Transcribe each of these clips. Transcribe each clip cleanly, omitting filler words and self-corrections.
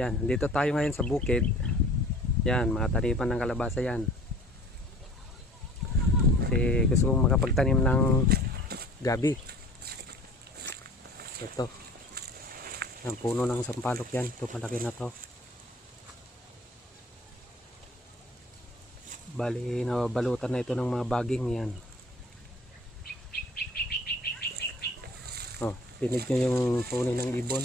Yan, dito tayo ngayon sa bukid. Yan, mga taniman ng kalabasa yan. Kasi gusto kong makapagtanim ng gabi. Ito. Ang puno ng sampalok yan. Ito, malaki na to. Bali, nabalutan na ito ng mga baging yan. Oh, pinig nyo yung puno ng ibon.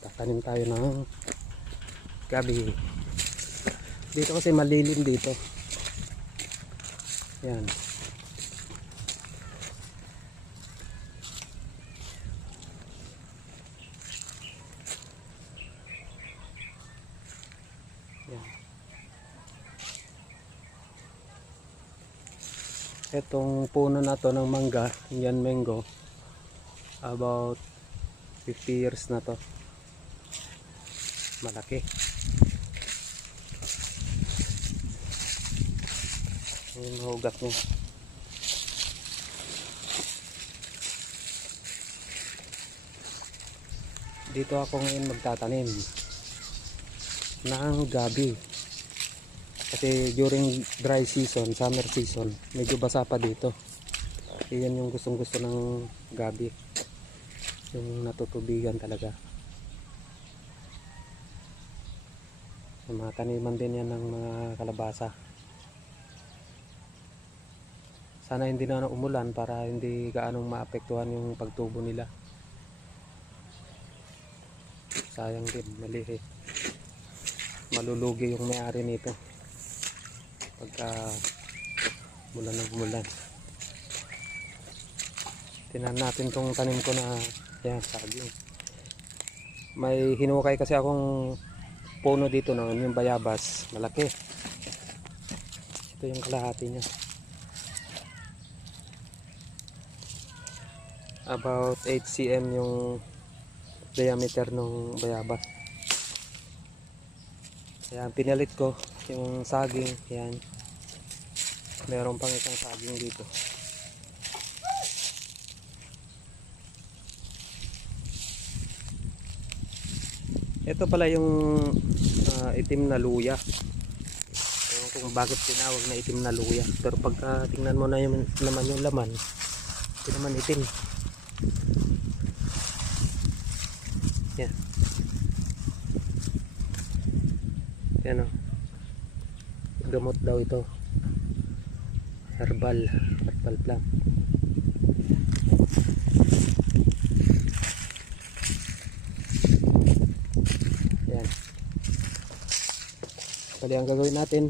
Tatanim tayo ng gabi. Dito kasi malilim dito. Yan. Yan. Itong puno na to ng mangga, yan mango, about 50 years na to. Malaki. Yung mahugat niya. Dito ako ngayon magtatanim ng gabi. Kasi during dry season, summer season, medyo basa pa dito. Iyan yung gustong gusto ng gabi. Yung natutubigan talaga. Yung mga taniman din yan ng mga kalabasa. Sana hindi na umulan para hindi gaanong maapektuhan yung pagtubo nila. Sayang din, mali eh. Malulugi yung may-ari nito pagka mulan ng umulan. Tingnan natin tong tanim ko na yan, saging. May hinukay kasi akong puno dito noon, yung bayabas, malaki. Ito yung kalahati niya. About 8 cm yung diameter ng bayabas. Ayan, pinalit ko yung saging. Ayan, meron pang isang saging dito. Ito pala yung itim na luya. Ewan kung bakit tinawag na itim na luya, pero pagka tingnan mo na naman yung laman, ito naman itim. Yan. Yan o. Gamot daw ito. Herbal plant. Yan. Bali ang gagawin natin,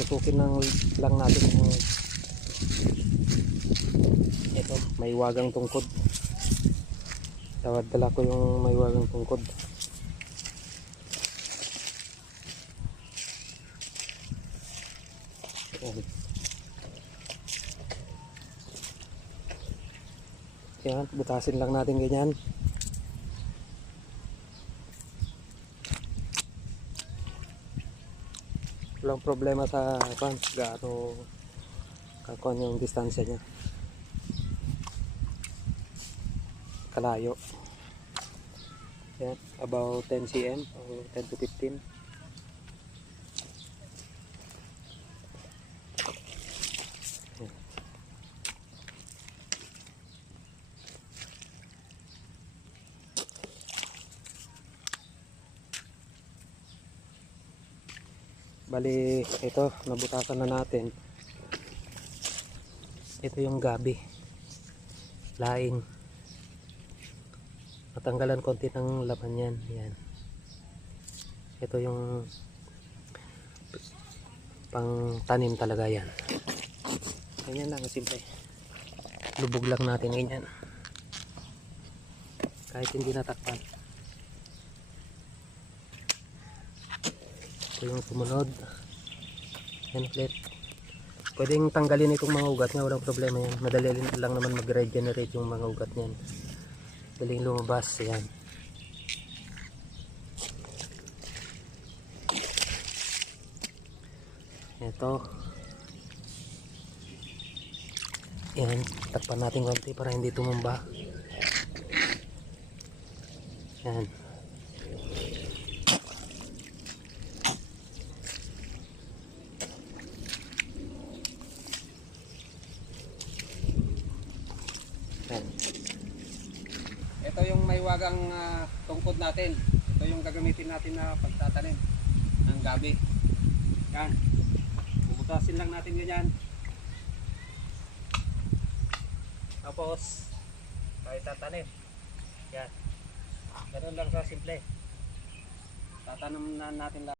tutukin lang natin yung ito, may wagang tungkod. Dala ko yung may wagang tungkod. Yan, butasin lang natin ganyan. Walang problema sa gaano kakon yung distansya niya. Kalayo. Yan, about 10 cm o 10 to 15. Bali, ito, nabutasan na natin. Ito yung gabi. Laing. Matanggalan konti ng laman yan. Yan. Ito yung pang tanim talaga yan. Ganyan lang, simple. Lubog lang natin ganyan. Kahit hindi natakpan. Ito yung sumunod. Yan ulit. Pwedeng tanggalin itong mga ugat niya, walang problema yan. Madali lang naman mag-regenerate yung mga ugat niyan. Daling lumabas. Yan. Ito. Yan, takpan natin konti para hindi tumumba. Yan. Yan. Ito yung maywagang tungkod natin. Ito yung gagamitin natin na pagtatanim ng gabi. Yan. Bubutasin lang natin ganyan. Tapos tayo tatanim. Yan. Ganun lang sa simple. Tatanam na natin lang.